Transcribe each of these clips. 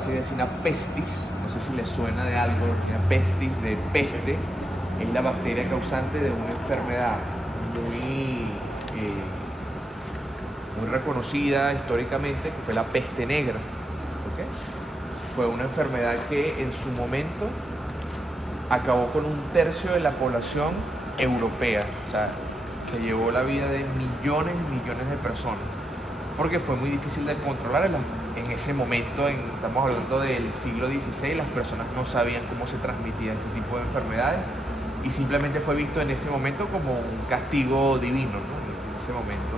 Yersinia pestis, no sé si les suena de algo. Yersinia pestis, de peste, es la bacteria causante de una enfermedad muy reconocida históricamente, que fue la peste negra. ¿Okay? Fue una enfermedad que en su momento acabó con 1/3 de la población europea. O sea, se llevó la vida de millones y millones de personas, porque fue muy difícil de controlar en ese momento. Estamos hablando del siglo XVI, las personas no sabían cómo se transmitía este tipo de enfermedades y simplemente fue visto en ese momento como un castigo divino, ¿no? En ese momento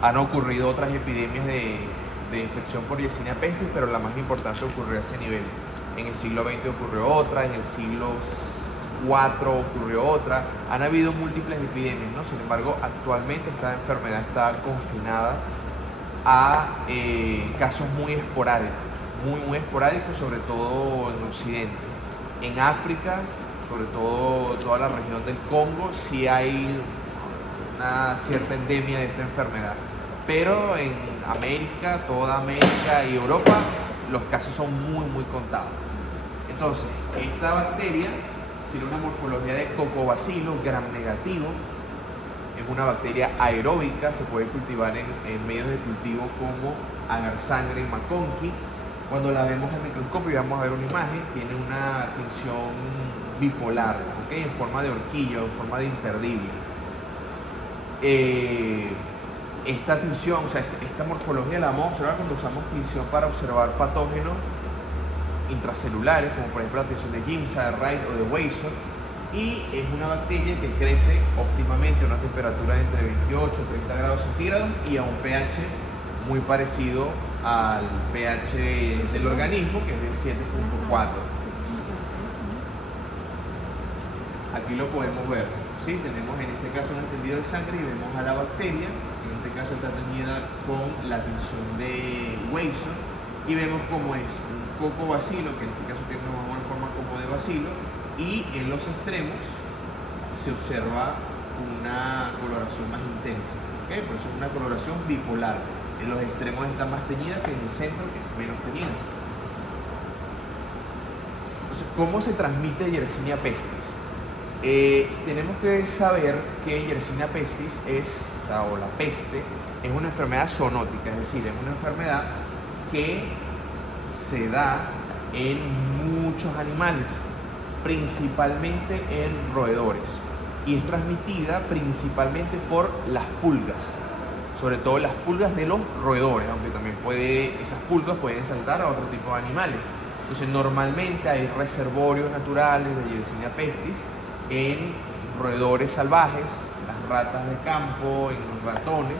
han ocurrido otras epidemias de infección por Yersinia pestis, pero la más importante ocurrió a ese nivel. En el siglo XX ocurrió otra, en el siglo IV ocurrió otra. Han habido múltiples epidemias, ¿no? Sin embargo, actualmente esta enfermedad está confinada a casos muy esporádicos, muy esporádicos, sobre todo en Occidente. En África, sobre todo toda la región del Congo, sí hay una cierta endemia de esta enfermedad. Pero en América, toda América y Europa, los casos son muy contados. Entonces, esta bacteria tiene una morfología de cocobacilo gram negativo. Es una bacteria aeróbica, se puede cultivar en medios de cultivo como agar-sangre y McConkey. Cuando la vemos en microscopio y vamos a ver una imagen, tiene una tinción bipolar, ¿okay? En forma de horquilla, en forma de imperdible. Esta tinción, o sea, esta morfología la vamos a observar cuando usamos tinción para observar patógenos intracelulares, como por ejemplo la tinción de Giemsa, de Wright o de Wasson. Y es una bacteria que crece óptimamente a una temperatura de entre 28 y 30 grados centígrados y a un pH muy parecido al pH del organismo, que es de 7.4. Aquí lo podemos ver, ¿sí? Tenemos en este caso un entendido de sangre y vemos a la bacteria. En este caso está teñida con la tinción de Wasson y vemos cómo es un cocobacilo, que en este caso tiene una forma como de bacilo, y en los extremos se observa una coloración más intensa, ¿okay? Por eso es una coloración bipolar. En los extremos está más teñida que en el centro, que es menos teñida. Entonces, ¿cómo se transmite Yersinia pestis? Tenemos que saber que Yersinia pestis o la peste, es una enfermedad zoonótica, es decir, es una enfermedad que se da en muchos animales, principalmente en roedores, y es transmitida principalmente por las pulgas, sobre todo las pulgas de los roedores, aunque también esas pulgas pueden saltar a otro tipo de animales. Entonces, normalmente hay reservorios naturales de Yersinia pestis en roedores salvajes, las ratas de campo, en los ratones,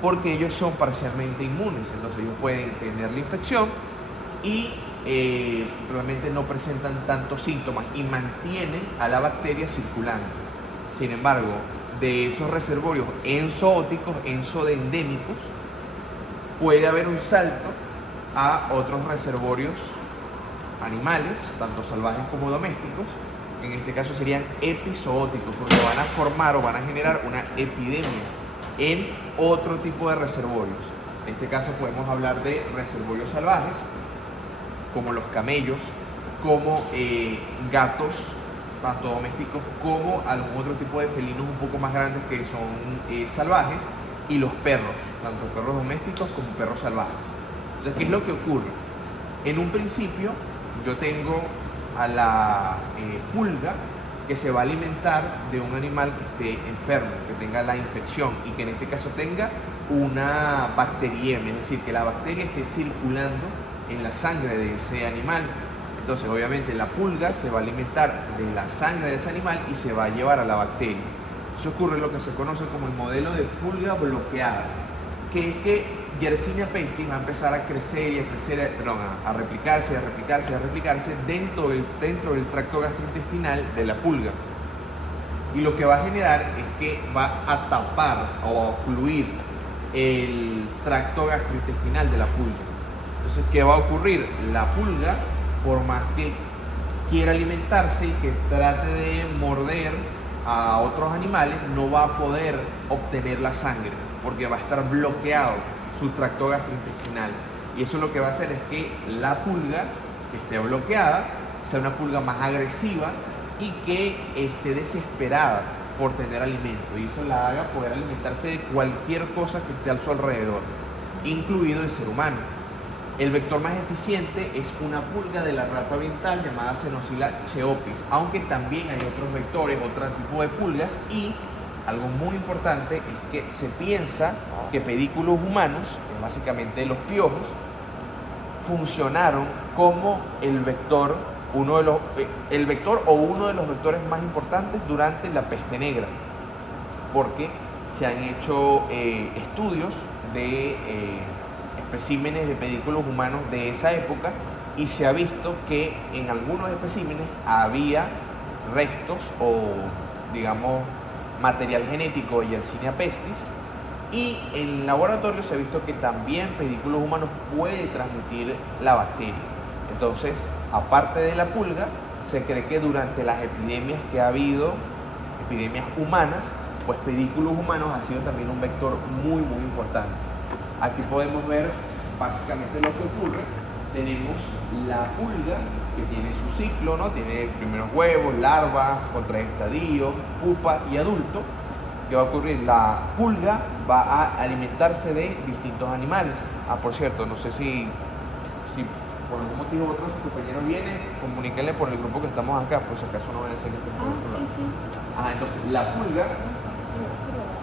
porque ellos son parcialmente inmunes. Entonces ellos pueden tener la infección y realmente no presentan tantos síntomas y mantienen a la bacteria circulando. Sin embargo, de esos reservorios enzooticos, enzodendémicos, puede haber un salto a otros reservorios animales, tanto salvajes como domésticos. En este caso serían epizoóticos, porque van a formar o van a generar una epidemia en otro tipo de reservorios. En este caso podemos hablar de reservorios salvajes, como los camellos, como gatos, tanto domésticos como algún otro tipo de felinos un poco más grandes que son salvajes, y los perros, tanto perros domésticos como perros salvajes. Entonces, ¿qué es lo que ocurre? En un principio yo tengo a la pulga que se va a alimentar de un animal que esté enfermo, que tenga la infección y que en este caso tenga una bacteriemia, es decir, que la bacteria esté circulando en la sangre de ese animal. Entonces, obviamente, la pulga se va a alimentar de la sangre de ese animal y se va a llevar a la bacteria. Eso ocurre en lo que se conoce como el modelo de pulga bloqueada, que es que Yersinia pestis va a empezar a crecer y a crecer, a replicarse dentro del tracto gastrointestinal de la pulga. Y lo que va a generar es que va a tapar o a ocluir el tracto gastrointestinal de la pulga. Entonces, ¿qué va a ocurrir? La pulga, por más que quiera alimentarse y que trate de morder a otros animales, no va a poder obtener la sangre porque va a estar bloqueado su tracto gastrointestinal. Y eso lo que va a hacer es que la pulga que esté bloqueada sea una pulga más agresiva y que esté desesperada por tener alimento, y eso la haga poder alimentarse de cualquier cosa que esté a su alrededor, incluido el ser humano. El vector más eficiente es una pulga de la rata oriental llamada Cenocila cheopis, aunque también hay otros vectores, otro tipo de pulgas, y algo muy importante es que se piensa que pedículos humanos, básicamente los piojos, funcionaron como el vector o uno de los vectores más importantes durante la peste negra, porque se han hecho estudios de especímenes de pedículos humanos de esa época, y se ha visto que en algunos especímenes había restos o, digamos, material genético de Yersinia pestis, y en laboratorio se ha visto que también pedículos humanos puede transmitir la bacteria. Entonces, aparte de la pulga, se cree que durante las epidemias que ha habido, epidemias humanas, pues pedículos humanos ha sido también un vector muy importante. Aquí podemos ver básicamente lo que ocurre. Tenemos la pulga que tiene su ciclo, ¿no? Tiene primeros huevos, larvas, contraestadio, pupa y adulto. ¿Qué va a ocurrir? La pulga va a alimentarse de distintos animales. Por cierto, no sé si por algún motivo otro su compañero viene, comuníquenle por el grupo que estamos acá, por si acaso no van a ser que estén por otro lado. Sí. Entonces, la pulga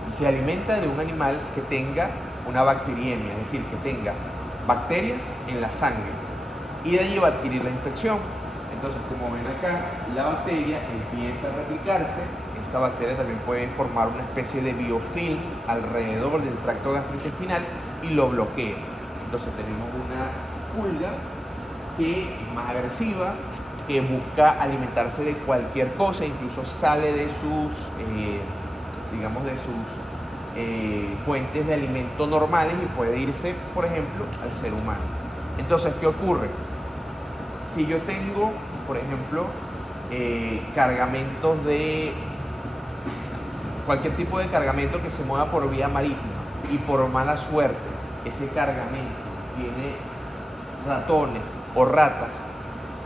se alimenta de un animal que tenga una bacteriemia, es decir, que tenga bacterias en la sangre, y de allí va a adquirir la infección. Entonces, como ven acá, la bacteria empieza a replicarse. Esta bacteria también puede formar una especie de biofilm alrededor del tracto gastrointestinal y lo bloquea. Entonces tenemos una pulga que es más agresiva, que busca alimentarse de cualquier cosa, incluso sale de sus, fuentes de alimento normales y puede irse, por ejemplo, al ser humano. Entonces, ¿qué ocurre? Si yo tengo, por ejemplo, cargamentos de cualquier tipo de cargamento que se mueva por vía marítima, y por mala suerte ese cargamento tiene ratones o ratas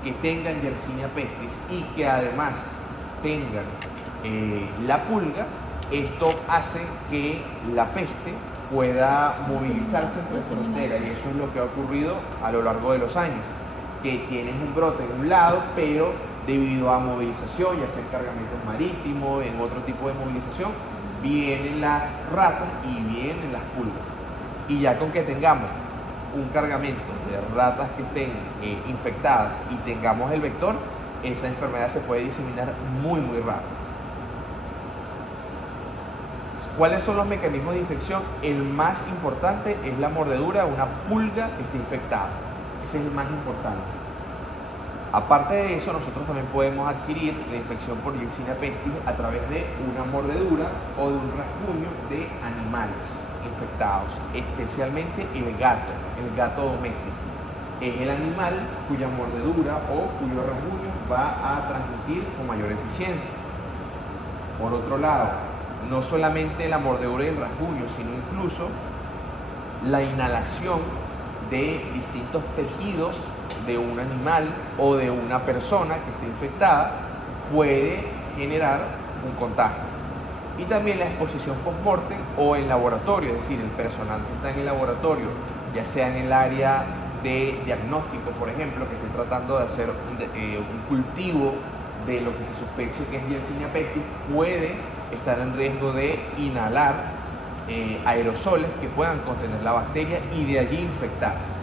que tengan Yersinia pestis y que además tengan la pulga, esto hace que la peste pueda movilizarse entre fronteras, y eso es lo que ha ocurrido a lo largo de los años, que tienes un brote en un lado, pero debido a movilización, ya sea en cargamentos marítimos, en otro tipo de movilización, vienen las ratas y vienen las pulgas. Y ya con que tengamos un cargamento de ratas que estén infectadas y tengamos el vector, esa enfermedad se puede diseminar muy rápido. ¿Cuáles son los mecanismos de infección? El más importante es la mordedura de una pulga que esté infectada. Ese es el más importante. Aparte de eso, nosotros también podemos adquirir la infección por Yersinia pestis a través de una mordedura o de un rasguño de animales infectados, especialmente el gato doméstico. Es el animal cuya mordedura o cuyo rasguño va a transmitir con mayor eficiencia. Por otro lado, no solamente la mordedura y el rasguño, sino incluso la inhalación de distintos tejidos de un animal o de una persona que esté infectada puede generar un contagio. Y también la exposición post-mortem o en laboratorio, es decir, el personal que está en el laboratorio, ya sea en el área de diagnóstico, por ejemplo, que esté tratando de hacer un cultivo de lo que se sospeche que es Yersinia pestis, puede estar en riesgo de inhalar aerosoles que puedan contener la bacteria y de allí infectarse.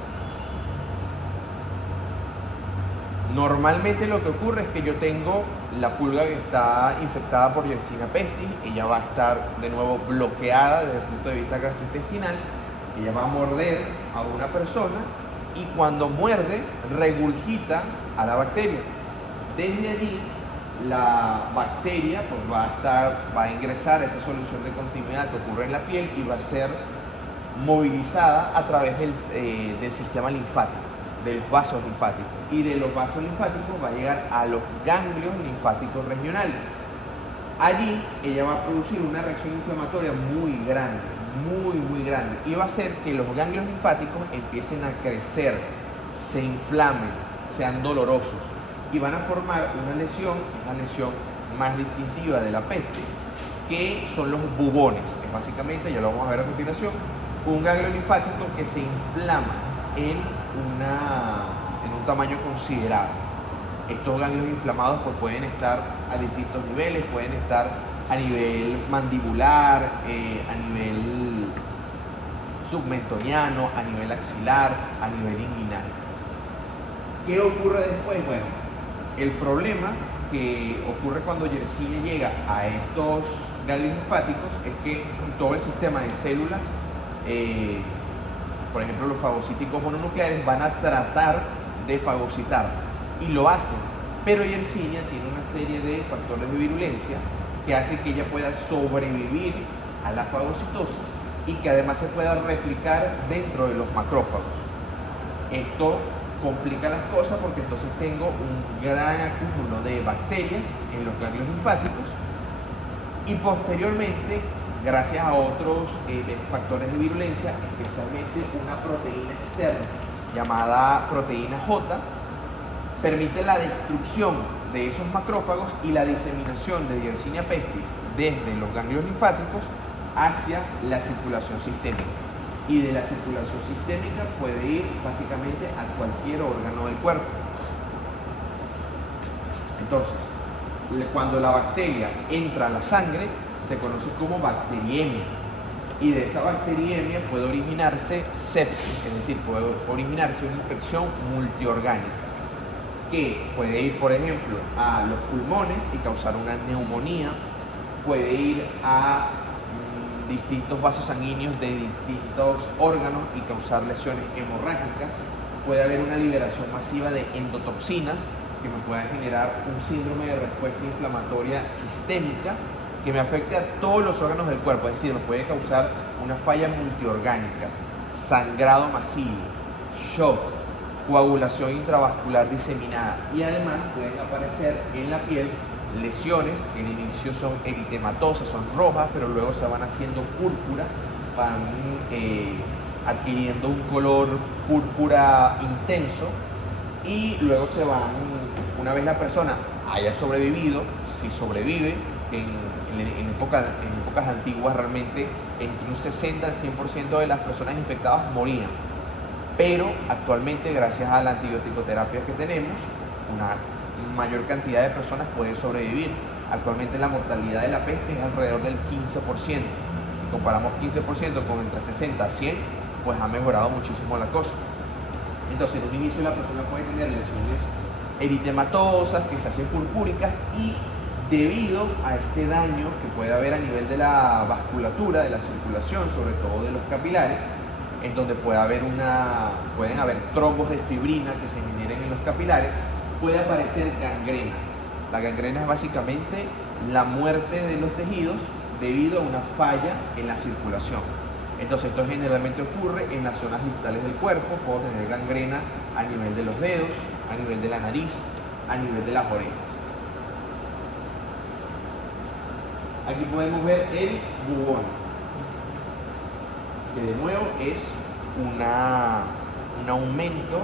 Normalmente lo que ocurre es que yo tengo la pulga que está infectada por Yersinia pestis, ella va a estar de nuevo bloqueada desde el punto de vista gastrointestinal, ella va a morder a una persona y cuando muerde regurgita a la bacteria. Desde allí la bacteria pues, va a ingresar a esa solución de continuidad que ocurre en la piel y va a ser movilizada a través del sistema linfático, de los vasos linfáticos, y de los vasos linfáticos va a llegar a los ganglios linfáticos regionales. Allí ella va a producir una reacción inflamatoria muy grande, muy grande y va a hacer que los ganglios linfáticos empiecen a crecer, se inflamen, sean dolorosos y van a formar una lesión más distintiva de la peste, que son los bubones. Es básicamente, ya lo vamos a ver a continuación, un ganglio linfático que se inflama en un tamaño considerable. Estos ganglios inflamados pues pueden estar a distintos niveles, pueden estar a nivel mandibular, a nivel submentoniano, a nivel axilar, a nivel inguinal. ¿Qué ocurre después? Bueno, el problema que ocurre cuando Yersinia llega a estos ganglios linfáticos es que todo el sistema de células, por ejemplo los fagocíticos mononucleares, van a tratar de fagocitar y lo hacen, pero Yersinia tiene una serie de factores de virulencia que hace que ella pueda sobrevivir a la fagocitosis y que además se pueda replicar dentro de los macrófagos. Esto complica las cosas porque entonces tengo un gran acúmulo de bacterias en los ganglios linfáticos y posteriormente, gracias a otros factores de virulencia, especialmente una proteína externa llamada proteína J, permite la destrucción de esos macrófagos y la diseminación de Yersinia pestis desde los ganglios linfáticos hacia la circulación sistémica. Y de la circulación sistémica puede ir básicamente a cualquier órgano del cuerpo. Entonces, cuando la bacteria entra a la sangre, se conoce como bacteriemia. Y de esa bacteriemia puede originarse sepsis, es decir, puede originarse una infección multiorgánica, que puede ir, por ejemplo, a los pulmones y causar una neumonía, puede ir a distintos vasos sanguíneos de distintos órganos y causar lesiones hemorrágicas, puede haber una liberación masiva de endotoxinas que me pueda generar un síndrome de respuesta inflamatoria sistémica que me afecte a todos los órganos del cuerpo, es decir, me puede causar una falla multiorgánica, sangrado masivo, shock, coagulación intravascular diseminada y además pueden aparecer en la piel lesiones que en inicio son eritematosas, son rojas, pero luego se van haciendo púrpuras, van adquiriendo un color púrpura intenso y luego se van, una vez la persona haya sobrevivido, si sobrevive, en épocas antiguas realmente entre un 60 al 100% de las personas infectadas morían. Pero actualmente, gracias a la antibioticoterapia que tenemos, una mayor cantidad de personas pueden sobrevivir. Actualmente la mortalidad de la peste es alrededor del 15%. Si comparamos 15% con entre 60 a 100, pues ha mejorado muchísimo la cosa. Entonces, en un inicio la persona puede tener lesiones eritematosas que se hacen purpúricas y debido a este daño que puede haber a nivel de la vasculatura, de la circulación, sobre todo de los capilares, en donde pueden haber trombos de fibrina que se generen en los capilares, puede aparecer gangrena. La gangrena es básicamente la muerte de los tejidos debido a una falla en la circulación. Entonces esto generalmente ocurre en las zonas distales del cuerpo. Puedo tener gangrena a nivel de los dedos, a nivel de la nariz, a nivel de las orejas. Aquí podemos ver el bubón, que de nuevo es un aumento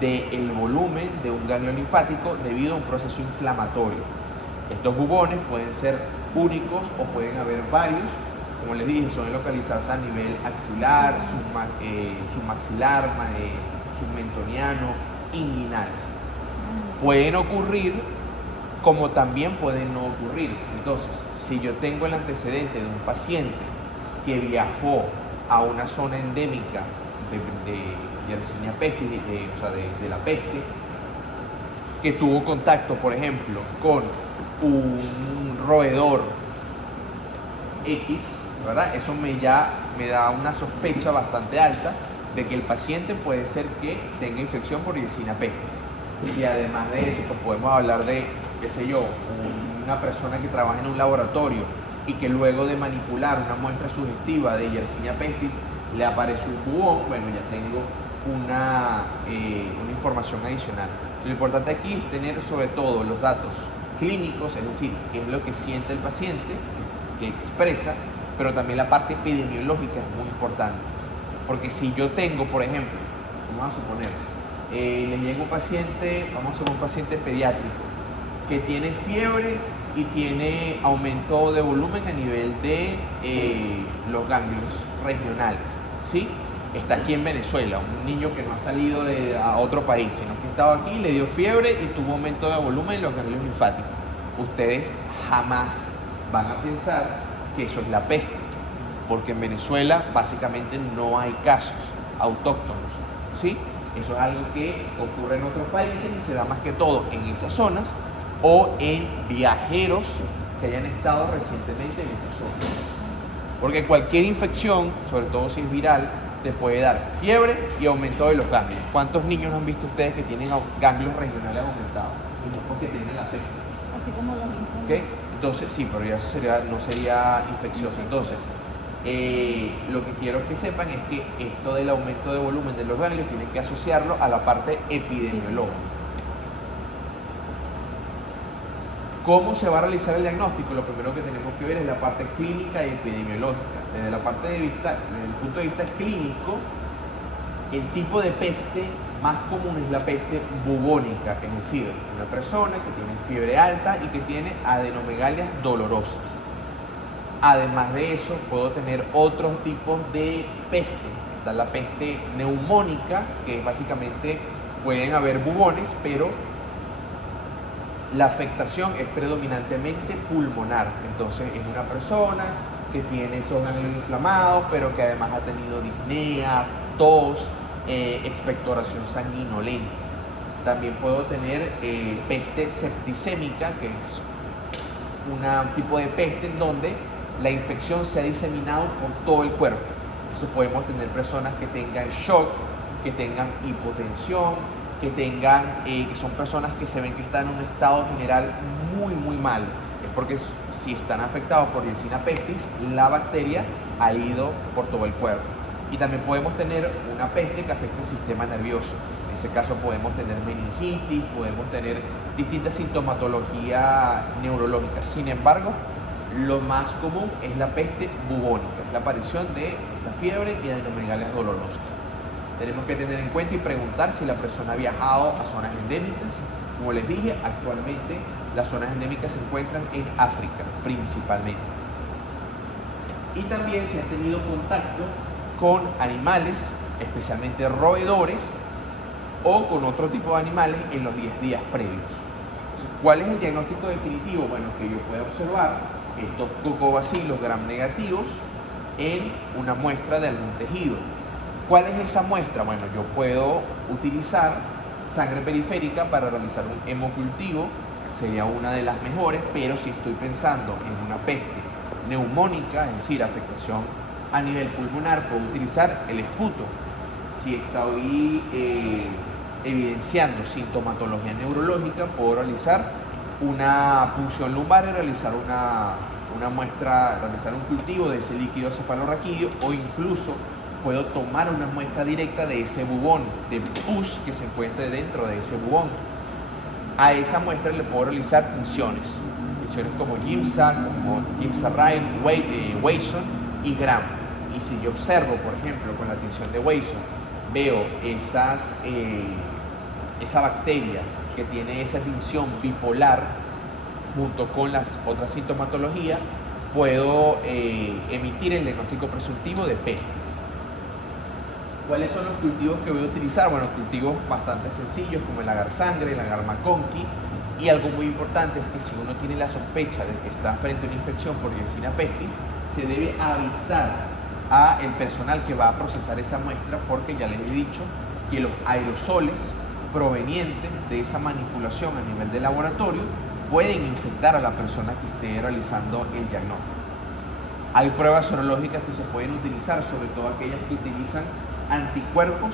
del volumen de un ganglio linfático debido a un proceso inflamatorio. Estos bubones pueden ser únicos o pueden haber varios. Como les dije, suelen localizarse a nivel axilar, submaxilar, submentoniano, inguinales. Pueden ocurrir como también pueden no ocurrir. Entonces, si yo tengo el antecedente de un paciente que viajó a una zona endémica de Yersinia pestis, de la peste, que tuvo contacto, por ejemplo, con un roedor X, ¿verdad? Eso me da una sospecha bastante alta de que el paciente puede ser que tenga infección por Yersinia pestis. Y además de eso, pues podemos hablar de, qué sé yo, una persona que trabaja en un laboratorio y que luego de manipular una muestra sugestiva de Yersinia pestis le aparece un bubón. Bueno, ya tengo una información adicional. Lo importante aquí es tener sobre todo los datos clínicos, es decir, qué es lo que siente el paciente, que expresa, pero también la parte epidemiológica es muy importante. Porque si yo tengo, por ejemplo, vamos a suponer, le llega un paciente, vamos a ser un paciente pediátrico, que tiene fiebre y tiene aumento de volumen a nivel de los ganglios regionales, ¿sí? Está aquí en Venezuela, un niño que no ha salido a otro país, sino que estaba aquí, le dio fiebre y tuvo aumento de volumen en los ganglios linfáticos. Ustedes jamás van a pensar que eso es la peste, porque en Venezuela básicamente no hay casos autóctonos, ¿sí? Eso es algo que ocurre en otros países y se da más que todo en esas zonas o en viajeros que hayan estado recientemente en esa zona. Porque cualquier infección, sobre todo si es viral, te puede dar fiebre y aumento de los ganglios. ¿Cuántos niños han visto ustedes que tienen ganglios regionales aumentados? Y no porque tienen la peste. Así como los linfomas. ¿Okay? Entonces, sí, pero ya eso no sería infeccioso. Entonces, lo que quiero que sepan es que esto del aumento de volumen de los ganglios tienen que asociarlo a la parte epidemiológica. ¿Cómo se va a realizar el diagnóstico? Lo primero que tenemos que ver es la parte clínica y epidemiológica. Desde el punto de vista clínico, el tipo de peste más común es la peste bubónica, es decir, una persona que tiene fiebre alta y que tiene adenomegalias dolorosas. Además de eso, puedo tener otros tipos de peste. Está la peste neumónica, que básicamente pueden haber bubones, pero la afectación es predominantemente pulmonar. Entonces es una persona que tiene esos ganglios inflamados, pero que además ha tenido disnea, tos, expectoración sanguinolenta. También puedo tener peste septicémica, que es un tipo de peste en donde la infección se ha diseminado por todo el cuerpo. Entonces podemos tener personas que tengan shock, que tengan hipotensión, que son personas que se ven que están en un estado general muy mal. Es porque si están afectados por Yersinia pestis, la bacteria ha ido por todo el cuerpo. Y también podemos tener una peste que afecta el sistema nervioso. En ese caso podemos tener meningitis, podemos tener distintas sintomatologías neurológicas. Sin embargo, lo más común es la peste bubónica, es la aparición de esta fiebre y adenomegalias dolorosas. Tenemos que tener en cuenta y preguntar si la persona ha viajado a zonas endémicas. Como les dije, actualmente las zonas endémicas se encuentran en África, principalmente. Y también si ha tenido contacto con animales, especialmente roedores, o con otro tipo de animales en los 10 días previos. ¿Cuál es el diagnóstico definitivo? Bueno, que yo pueda observar estos cocobacilos gram negativos en una muestra de algún tejido. ¿Cuál es esa muestra? Bueno, yo puedo utilizar sangre periférica para realizar un hemocultivo, sería una de las mejores, pero si estoy pensando en una peste neumónica, es decir, afectación a nivel pulmonar, puedo utilizar el esputo. Si estoy evidenciando sintomatología neurológica, puedo realizar una punción lumbar y realizar una muestra, realizar un cultivo de ese líquido cefalorraquídeo, o incluso puedo tomar una muestra directa de ese bubón, de pus que se encuentre dentro de ese bubón. A esa muestra le puedo realizar tinciones como Giemsa, como Giemsa Rhyme, Wasson y Gram. Y si yo observo, por ejemplo, con la tinción de Wasson, veo esa bacteria que tiene esa tinción bipolar junto con las otras sintomatologías, puedo emitir el diagnóstico presuntivo de peste. ¿Cuáles son los cultivos que voy a utilizar? Bueno, cultivos bastante sencillos como el agar sangre, el agar maconqui, y algo muy importante es que si uno tiene la sospecha de que está frente a una infección por Yersinia pestis, se debe avisar al personal que va a procesar esa muestra, porque ya les he dicho que los aerosoles provenientes de esa manipulación a nivel de laboratorio pueden infectar a la persona que esté realizando el diagnóstico. Hay pruebas serológicas que se pueden utilizar, sobre todo aquellas que utilizan anticuerpos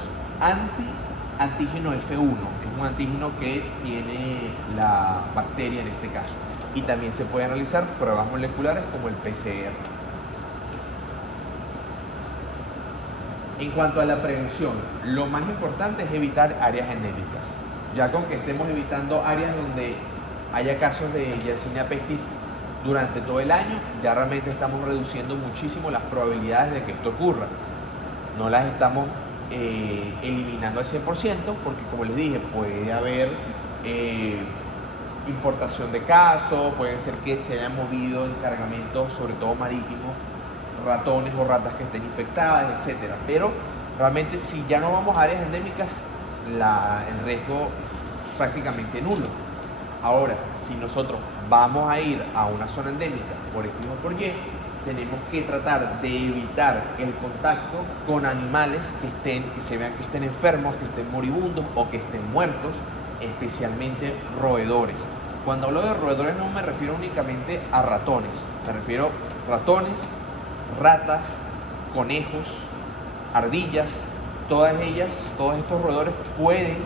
antígeno F1, es un antígeno que tiene la bacteria en este caso. Y también se pueden realizar pruebas moleculares como el PCR. En cuanto a la prevención, lo más importante es evitar áreas endémicas. Ya con que estemos evitando áreas donde haya casos de Yersinia pestis durante todo el año, ya realmente estamos reduciendo muchísimo las probabilidades de que esto ocurra. No las estamos eliminando al 100% porque, como les dije, puede haber importación de casos, puede ser que se hayan movido en cargamentos, sobre todo marítimos, ratones o ratas que estén infectadas, etc. Pero realmente, si ya no vamos a áreas endémicas, el riesgo es prácticamente nulo. Ahora, si nosotros vamos a ir a una zona endémica por X o por Y, tenemos que tratar de evitar el contacto con animales que se vean que estén enfermos, que estén moribundos o que estén muertos, especialmente roedores. Cuando hablo de roedores no me refiero únicamente a ratones, me refiero a ratones, ratas, conejos, ardillas, todos estos roedores pueden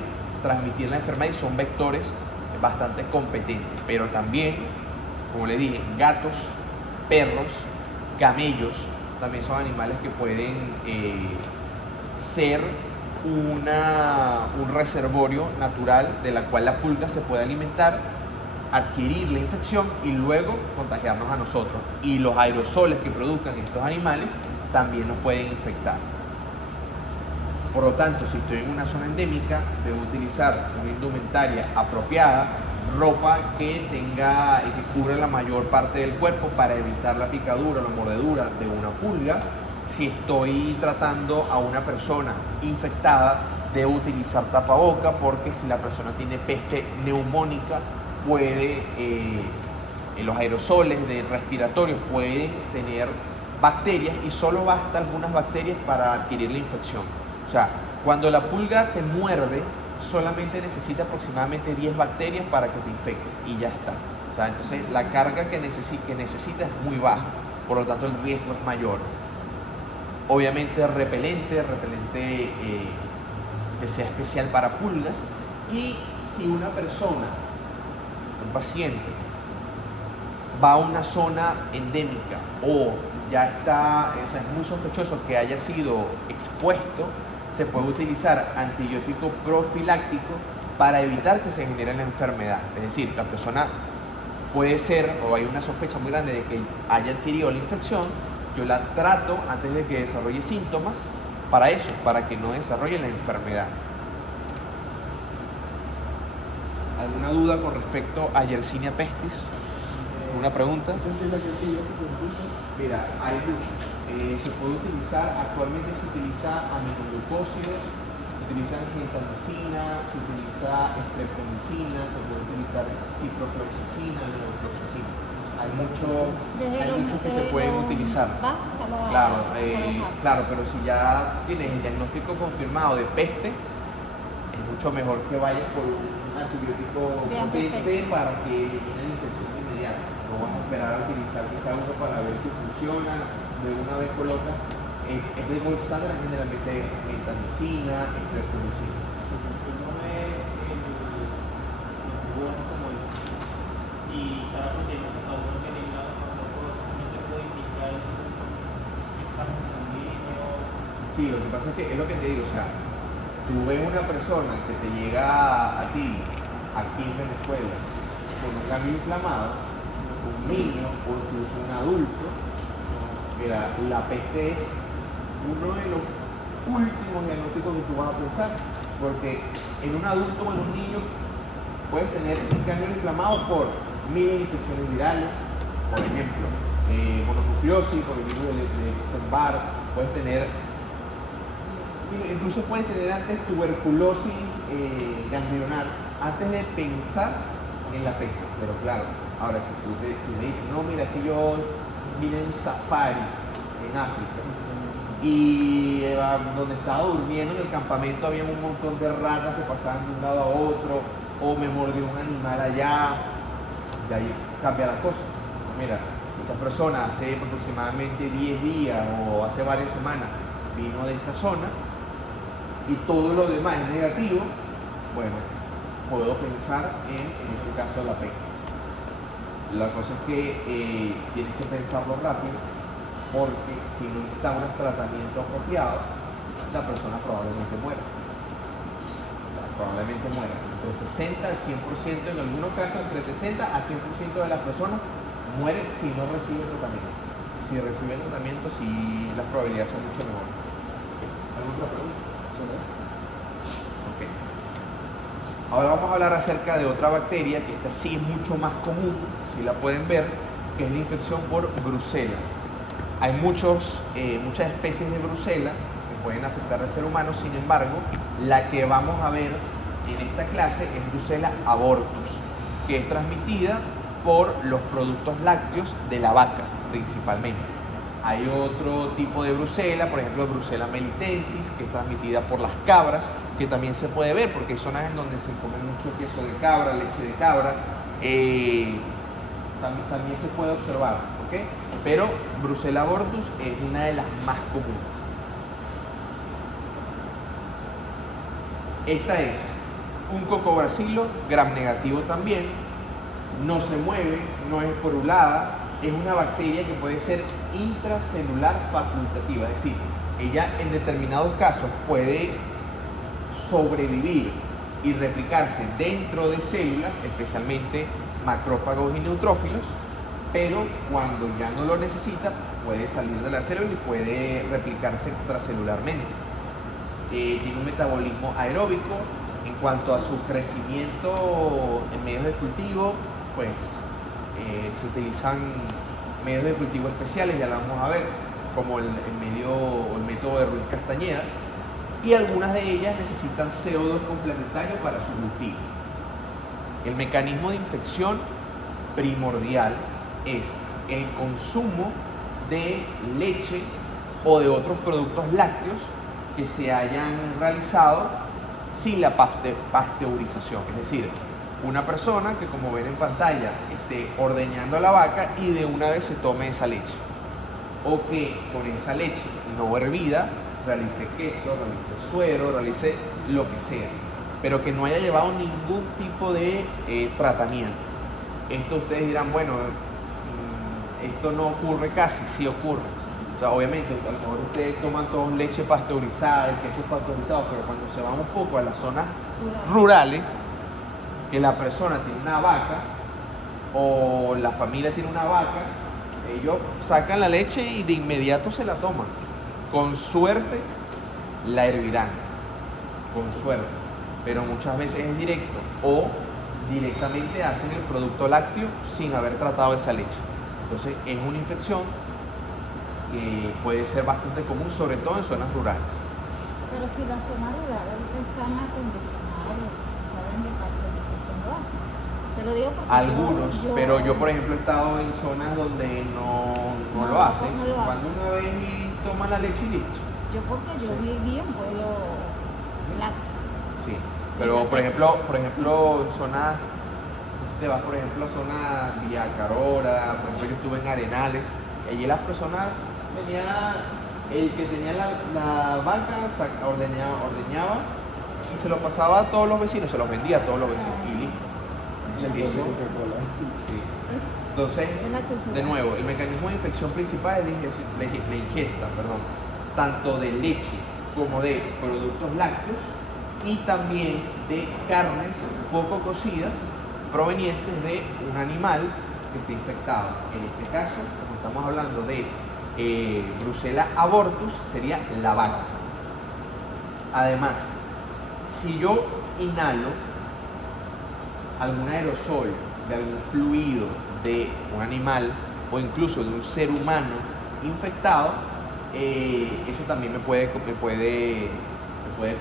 transmitir la enfermedad y son vectores bastante competentes, pero también, como les dije, gatos, perros, camellos, también son animales que pueden ser un reservorio natural de la cual la pulga se puede alimentar, adquirir la infección y luego contagiarnos a nosotros. Y los aerosoles que produzcan estos animales también nos pueden infectar. Por lo tanto, si estoy en una zona endémica, debo utilizar una indumentaria apropiada, ropa que cubra la mayor parte del cuerpo para evitar la picadura o la mordedura de una pulga. Si estoy tratando a una persona infectada, debo utilizar tapaboca porque si la persona tiene peste neumónica, los aerosoles respiratorios pueden tener bacterias y solo basta algunas bacterias para adquirir la infección. O sea, cuando la pulga te muerde, solamente necesita aproximadamente 10 bacterias para que te infectes y ya está. O sea, entonces la carga que necesita es muy baja, por lo tanto el riesgo es mayor. Obviamente repelente que sea especial para pulgas. Y si una persona, un paciente, va a una zona endémica o ya está, o sea, es muy sospechoso que haya sido expuesto, se puede utilizar antibiótico profiláctico para evitar que se genere la enfermedad. Es decir, la persona puede ser, o hay una sospecha muy grande de que haya adquirido la infección, yo la trato antes de que desarrolle síntomas para eso, para que no desarrolle la enfermedad. ¿Alguna duda con respecto a Yersinia pestis? ¿Una pregunta? Mira, hay muchos. Se puede utilizar, actualmente se utiliza aminoglucósidos, se utiliza gentamicina, se utiliza streptomicina, se puede utilizar ciprofloxacina, levofloxacina. Hay muchos que se pueden utilizar. Claro, pero si ya tienes el diagnóstico confirmado de peste, es mucho mejor que vayas por un antibiótico potente para que elimine la infección inmediata. No vas a esperar a utilizar quizá uno para ver si funciona. De una vez coloca, es de gold standard generalmente eso, gentamicina, streptomicina. Y cada proteína que cada uno tiene una solamente puede indicar exámenes sanguíneos. Sí, lo que pasa es lo que te digo, o sea, tú ves una persona que te llega a ti, aquí en Venezuela, con un cambio inflamado, un niño o incluso un adulto. Mira, la peste es uno de los últimos diagnósticos que tú vas a pensar, porque en un adulto o en un niño puedes tener un cáncer inflamado por miles de infecciones virales, por ejemplo, mononucleosis, por el virus de Epstein-Barr, incluso puedes tener antes tuberculosis ganglionar, antes de pensar en la peste. Pero claro, ahora si me dices, no, mira, que yo vine en safari en África y donde estaba durmiendo en el campamento había un montón de ratas que pasaban de un lado a otro, o me mordió un animal allá, de ahí cambia la cosa. Mira, esta persona hace aproximadamente 10 días o hace varias semanas vino de esta zona y todo lo demás es negativo. Bueno, puedo pensar en este caso la peste. La cosa es que tienes que pensarlo rápido, porque si no instauras tratamiento apropiado, la persona probablemente muera. Entre 60 al 100%, en algunos casos entre 60 a 100% de las personas muere si no recibe tratamiento. Si recibe tratamiento, sí las probabilidades son mucho mejores. ¿Alguna otra pregunta? Ok. Ahora vamos a hablar acerca de otra bacteria que esta sí es mucho más común, si la pueden ver, que es la infección por brucela. Hay muchas especies de brucela que pueden afectar al ser humano, sin embargo, la que vamos a ver en esta clase es brucela abortus, que es transmitida por los productos lácteos de la vaca, principalmente. Hay otro tipo de brucela, por ejemplo, brucela melitensis, que es transmitida por las cabras, que también se puede ver porque hay zonas en donde se come mucho queso de cabra, leche de cabra, también se puede observar, ¿ok? Pero brucela abortus es una de las más comunes. Esta es un cocobacilo gram negativo también, no se mueve, no es porulada, es una bacteria que puede ser intracelular facultativa, es decir, ella en determinados casos puede sobrevivir y replicarse dentro de células, especialmente macrófagos y neutrófilos, pero cuando ya no lo necesita, puede salir de la célula y puede replicarse extracelularmente. Tiene un metabolismo aeróbico. En cuanto a su crecimiento en medios de cultivo, pues se utilizan medios de cultivo especiales, ya lo vamos a ver, como el método de Ruiz Castañeda, y algunas de ellas necesitan CO2 complementario para su cultivo. El mecanismo de infección primordial es el consumo de leche o de otros productos lácteos que se hayan realizado sin la pasteurización, es decir, una persona que, como ven en pantalla, esté ordeñando a la vaca y de una vez se tome esa leche, o que con esa leche no hervida realice queso, realice suero, realice lo que sea, pero que no haya llevado ningún tipo de tratamiento. Esto ustedes dirán, bueno, esto no ocurre casi, sí ocurre. O sea, obviamente, a lo mejor ustedes toman todos leche pasteurizada, el queso pasteurizado, pero cuando se van un poco a las zonas rurales, que la persona tiene una vaca o la familia tiene una vaca, ellos sacan la leche y de inmediato se la toman. Con suerte la hervirán, con suerte, pero muchas veces es directo o directamente hacen el producto lácteo sin haber tratado esa leche. Entonces es una infección que puede ser bastante común, sobre todo en zonas rurales. Pero si las zonas rurales están acondicionadas, saben de pasteurización lo hacen. Se lo digo porque algunos, pero yo por ejemplo he estado en zonas donde no lo hacen. No lo hacen. Cuando una vez y toman la leche y listo. Yo porque yo viví en pueblo lácteo. Sí, pero por ejemplo, zonas, si te vas por ejemplo a zona Villa Carora, por ejemplo yo estuve en Arenales, y allí las personas venían, el que tenía la vaca ordeñaba y se lo pasaba a todos los vecinos, se los vendía a todos los vecinos y listo. Entonces, de nuevo, el mecanismo de infección principal es la ingesta, tanto de leche como de productos lácteos y también de carnes poco cocidas provenientes de un animal que esté infectado. En este caso, como estamos hablando de brucela abortus, sería la vaca. Además, si yo inhalo algún aerosol de algún fluido de un animal o incluso de un ser humano infectado, eso también me puede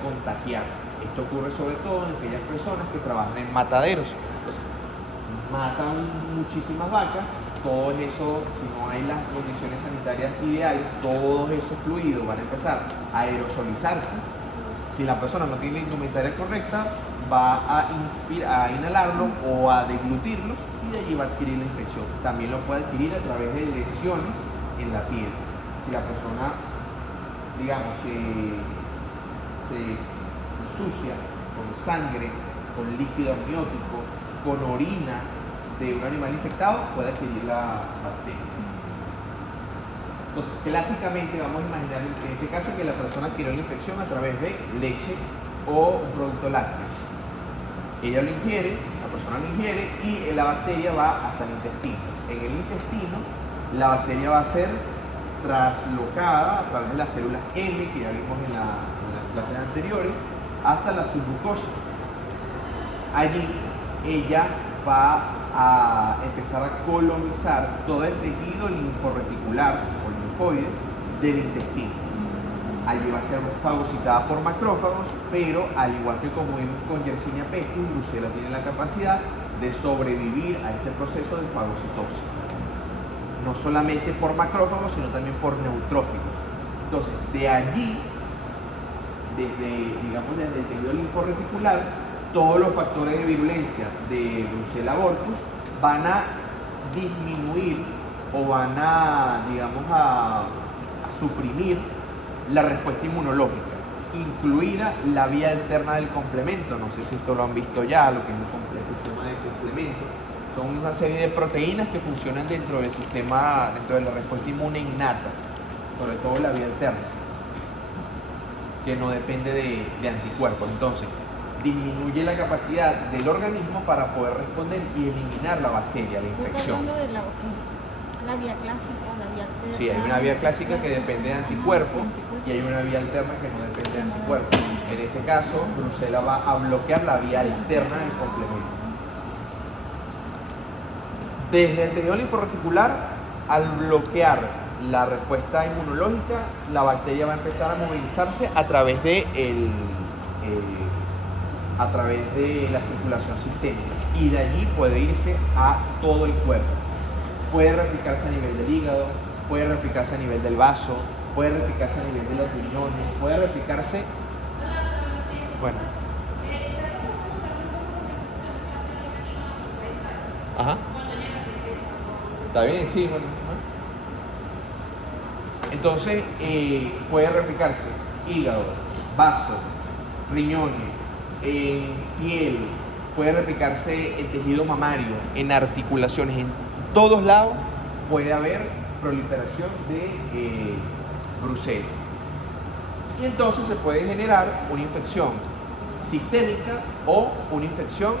contagiar. Esto ocurre sobre todo en aquellas personas que trabajan en mataderos. Entonces, matan muchísimas vacas, todo eso, si no hay las condiciones sanitarias ideales, todos esos fluidos van a empezar a aerosolizarse. Si la persona no tiene la indumentaria correcta, va a inhalarlos o a deglutirlos y de allí va a adquirir la infección. También lo puede adquirir a través de lesiones en la piel. Si la persona, digamos, se ensucia con sangre, con líquido amniótico, con orina de un animal infectado, puede adquirir la bacteria. Entonces, clásicamente vamos a imaginar en este caso que la persona adquirió la infección a través de leche o un producto lácteo. Ella lo ingiere, la persona lo ingiere y la bacteria va hasta el intestino. en el intestino, la bacteria va a ser traslocada a través de las células M, que ya vimos en las clases anteriores, hasta la submucosa. Allí ella va a empezar a colonizar todo el tejido linforreticular o linfoide del intestino. Allí va a ser fagocitada por macrófagos, pero al igual que como vimos con Yersinia pestis, Brucella tiene la capacidad de sobrevivir a este proceso de fagocitosis. No solamente por macrófagos, sino también por neutrófilos. Entonces, de allí, desde el tejido linforreticular, todos los factores de virulencia de Brucella abortus van a disminuir o van a, a suprimir la respuesta inmunológica, incluida la vía alterna del complemento. No sé si esto lo han visto ya, lo que es el sistema de complemento. Son una serie de proteínas que funcionan dentro del sistema, dentro de la respuesta inmune innata, sobre todo la vía alterna, que no depende de anticuerpos. Entonces, disminuye la capacidad del organismo para poder responder y eliminar la bacteria, la infección. Hablando de la vía clásica, la vía alterna. Sí, hay una vía clásica que depende de anticuerpos y hay una vía alterna que no depende de anticuerpos. En este caso, Brucella va a bloquear la vía alterna del complemento. Desde el tejido linforreticular, al bloquear la respuesta inmunológica, la bacteria va a empezar a movilizarse a través de la circulación sistémica, y de allí puede irse a todo el cuerpo. Puede replicarse a nivel del hígado, puede replicarse a nivel del vaso, puede replicarse a nivel de los riñones, puede replicarse, bueno. Ajá. Está bien, sí, bueno. Entonces, puede replicarse hígado, vaso, riñones, piel, puede replicarse en tejido mamario, en articulaciones, en todos lados puede haber proliferación de Brucella. Y entonces se puede generar una infección sistémica o una infección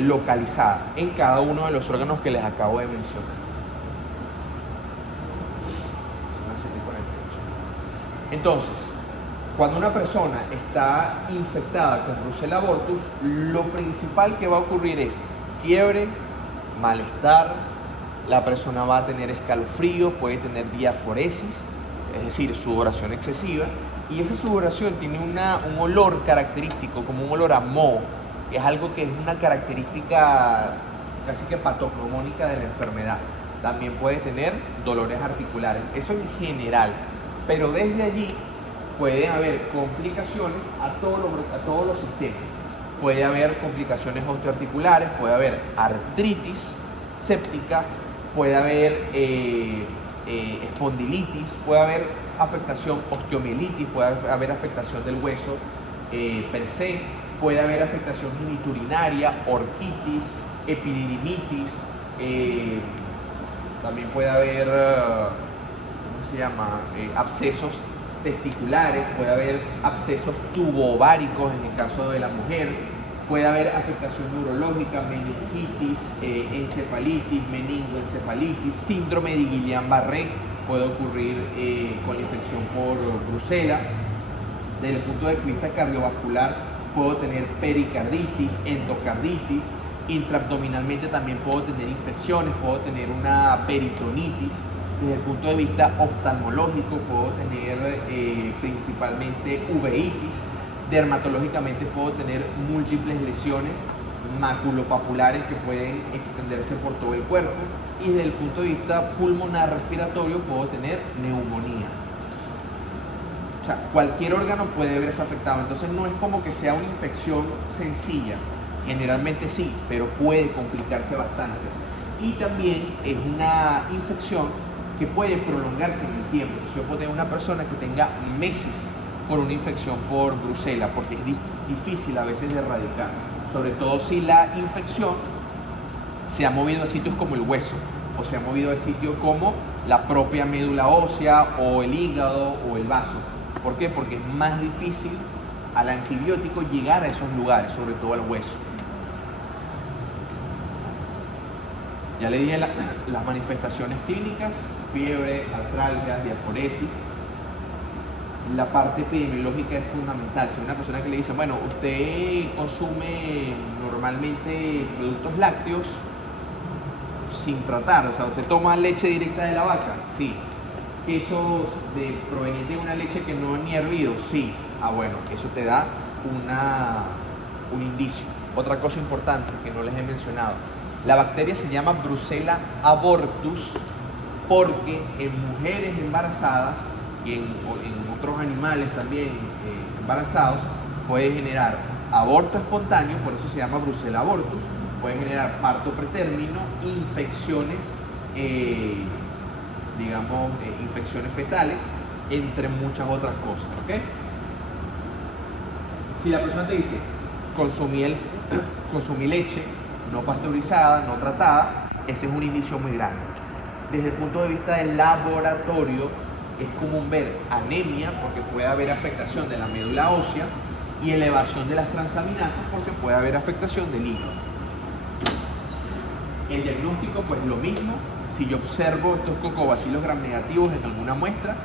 localizada en cada uno de los órganos que les acabo de mencionar. Entonces, cuando una persona está infectada con Brucella abortus, lo principal que va a ocurrir es fiebre, malestar, la persona va a tener escalofríos, puede tener diaforesis, es decir, sudoración excesiva, y esa sudoración tiene un olor característico, como un olor a moho, que es algo que es una característica casi que patognomónica de la enfermedad. También puede tener dolores articulares, eso en general, pero desde allí pueden haber complicaciones a todos los sistemas. Puede haber complicaciones osteoarticulares, puede haber artritis séptica, puede haber espondilitis, puede haber afectación osteomielitis, puede haber afectación del hueso per se, puede haber afectación geniturinaria, orquitis, epididimitis, también puede haber, abscesos testiculares, puede haber abscesos tuboováricos en el caso de la mujer, puede haber afectación neurológica, meningitis, encefalitis, meningoencefalitis, síndrome de Guillain-Barré puede ocurrir con la infección por Brucella. Desde el punto de vista cardiovascular, puedo tener pericarditis, endocarditis, intraabdominalmente también puedo tener infecciones, puedo tener una peritonitis. Desde el punto de vista oftalmológico puedo tener principalmente uveitis, dermatológicamente puedo tener múltiples lesiones maculopapulares que pueden extenderse por todo el cuerpo, y desde el punto de vista pulmonar respiratorio puedo tener neumonía. O sea, cualquier órgano puede verse afectado, entonces no es como que sea una infección sencilla, generalmente sí, pero puede complicarse bastante. Y también es una infección que puede prolongarse en el tiempo. Entonces yo puedo tener una persona que tenga meses con una infección por Brucella, porque es difícil a veces de erradicar, sobre todo si la infección se ha movido a sitios como el hueso, o se ha movido a sitios como la propia médula ósea, o el hígado, o el vaso. ¿Por qué? Porque es más difícil al antibiótico llegar a esos lugares, sobre todo al hueso. Ya le dije las manifestaciones clínicas, fiebre, artralgia, diaforesis. La parte epidemiológica es fundamental. Si una persona que le dice, bueno, usted consume normalmente productos lácteos sin tratar, o sea, usted toma leche directa de la vaca, sí. Quesos provenientes de una leche que no es ni hervido, sí. Ah, bueno, eso te da un indicio. Otra cosa importante que no les he mencionado, la bacteria se llama Brucella abortus porque en mujeres embarazadas y en otros animales también embarazados puede generar aborto espontáneo, por eso se llama Brucella abortus, puede generar parto pretérmino, infecciones, infecciones fetales, entre muchas otras cosas, ¿ok? Si la persona te dice, consumí leche no pasteurizada, no tratada, ese es un indicio muy grande. Desde el punto de vista del laboratorio, es común ver anemia, porque puede haber afectación de la médula ósea, y elevación de las transaminasas, porque puede haber afectación del hígado. El diagnóstico, pues lo mismo. Si yo observo estos cocobacilos gram negativos en alguna muestra,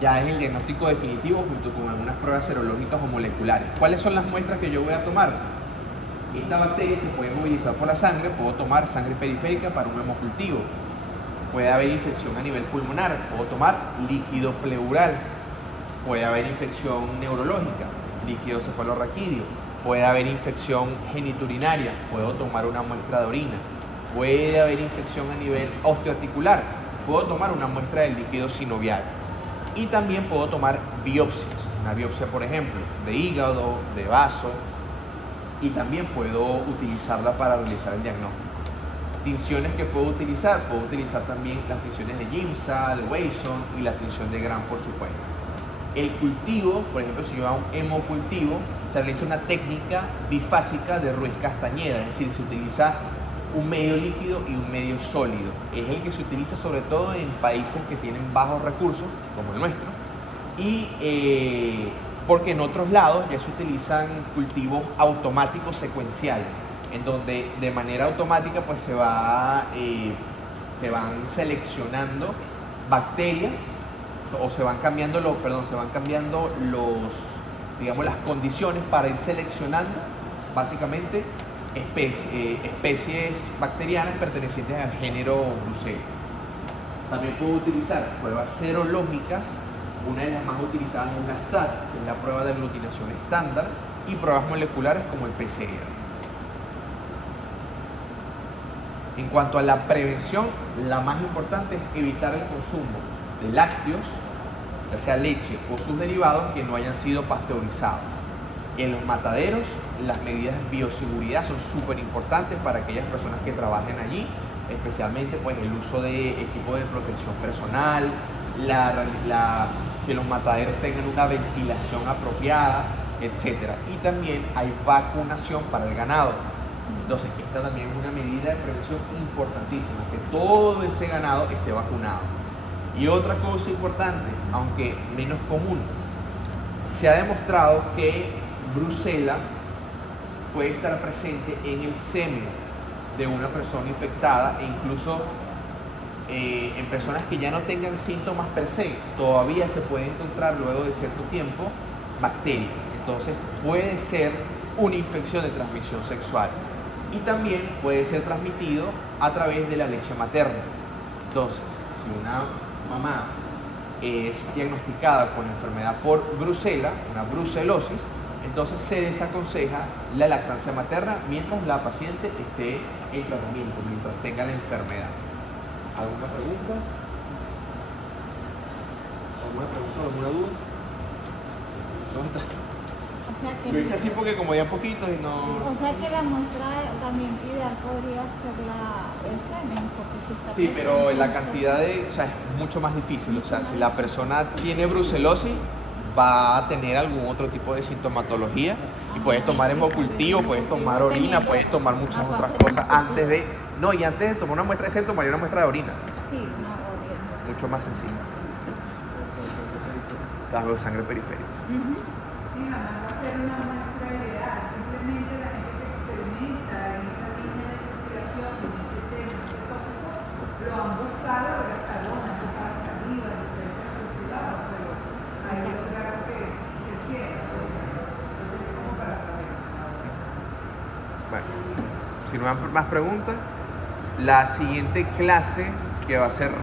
ya es el diagnóstico definitivo junto con algunas pruebas serológicas o moleculares. ¿Cuáles son las muestras que yo voy a tomar? Esta bacteria se puede movilizar por la sangre, puedo tomar sangre periférica para un hemocultivo. Puede haber infección a nivel pulmonar, puedo tomar líquido pleural. Puede haber infección neurológica, líquido cefalorraquídeo. Puede haber infección geniturinaria, puedo tomar una muestra de orina. Puede haber infección a nivel osteoarticular, puedo tomar una muestra del líquido sinovial. Y también puedo tomar biopsias, una biopsia por ejemplo de hígado, de vaso, y también puedo utilizarla para realizar el diagnóstico. Tinciones que puedo utilizar también las tinciones de Giemsa, de Wayson y la tinción de Gram, por supuesto. El cultivo, por ejemplo, si yo hago un hemocultivo, se realiza una técnica bifásica de Ruiz Castañeda, es decir, se utiliza un medio líquido y un medio sólido. Es el que se utiliza sobre todo en países que tienen bajos recursos, como el nuestro, y porque en otros lados ya se utilizan cultivos automáticos secuenciales, en donde de manera automática pues se van seleccionando bacterias o se van cambiando las condiciones para ir seleccionando básicamente especies bacterianas pertenecientes al género Brucella. También puedo utilizar pruebas serológicas. Una de las más utilizadas es la SAT, que es la prueba de aglutinación estándar, y pruebas moleculares como el PCR. En cuanto a la prevención, la más importante es evitar el consumo de lácteos, ya sea leche o sus derivados, que no hayan sido pasteurizados. En los mataderos, las medidas de bioseguridad son súper importantes para aquellas personas que trabajen allí, especialmente pues, el uso de equipos de protección personal, que los mataderos tengan una ventilación apropiada, etc. Y también hay vacunación para el ganado. Entonces, esta también es una medida de prevención importantísima, que todo ese ganado esté vacunado. Y otra cosa importante, aunque menos común, se ha demostrado que Brucella puede estar presente en el semen de una persona infectada e incluso en personas que ya no tengan síntomas per se, todavía se puede encontrar luego de cierto tiempo bacterias. Entonces puede ser una infección de transmisión sexual y también puede ser transmitido a través de la leche materna. Entonces, si una mamá es diagnosticada con enfermedad por Brucella, una brucelosis, entonces se desaconseja la lactancia materna mientras la paciente esté en tratamiento, mientras tenga la enfermedad. ¿Alguna pregunta? ¿Alguna duda? ¿Dónde está? O sea que, Lo hice así porque como ya poquitos y no... o sea que la muestra también ideal podría ser el semen, porque si está Sí, pero presente la el cantidad es mucho más difícil. O sea, si la persona tiene brucelosis, va a tener algún otro tipo de sintomatología y puedes tomar hemocultivo, puedes tomar orina, puedes tomar muchas otras cosas antes de... No, y antes de tomar una muestra de semen, tomaría una muestra de orina. Sí, no, obvio. Mucho más sencillo. Sí, sí. Algo de sangre periférica. Sí, jamás va a ser una muestra ideal, simplemente la gente que experimenta en esa línea de investigación, en ese tema, si no hay más preguntas, la siguiente clase que va a ser